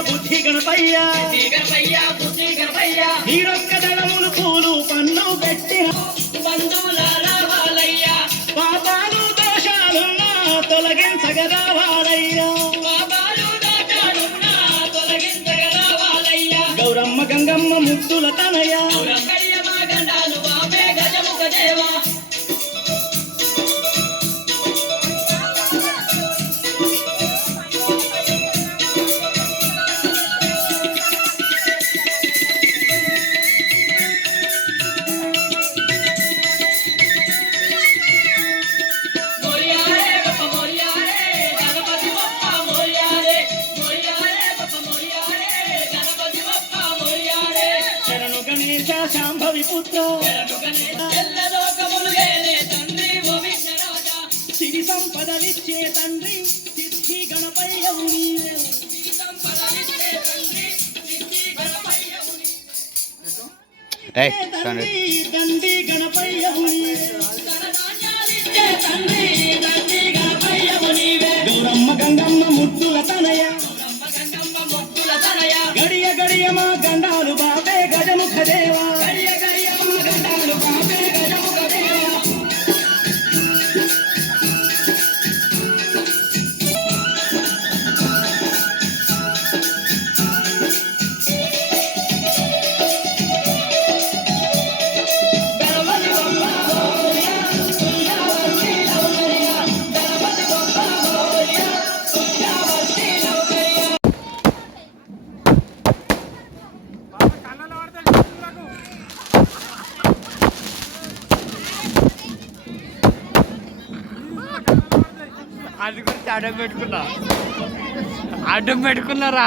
బుద్ధి గణపయ్య నీరొక్క దళములు పూలు పన్ను పెట్టి పాపాలు దోషాలున్నా తొలగించగరావాలయ్యా గౌరమ్మ గంగమ్మ ముద్దుల తనయ శాంభవి పుత్ర సిరి సంపదలిచ్చే తండ్రి సిద్ధి గణపయ్యవు నీవే తండ్రి గణపయ్యవు నీవే గౌరమ్మ గంగమ్మ ముద్దుల తనయ గడియ గడియ మా గండాలు బాబే గజముఖ దేవా అది గురించి అడ్డం పెట్టుకున్నారా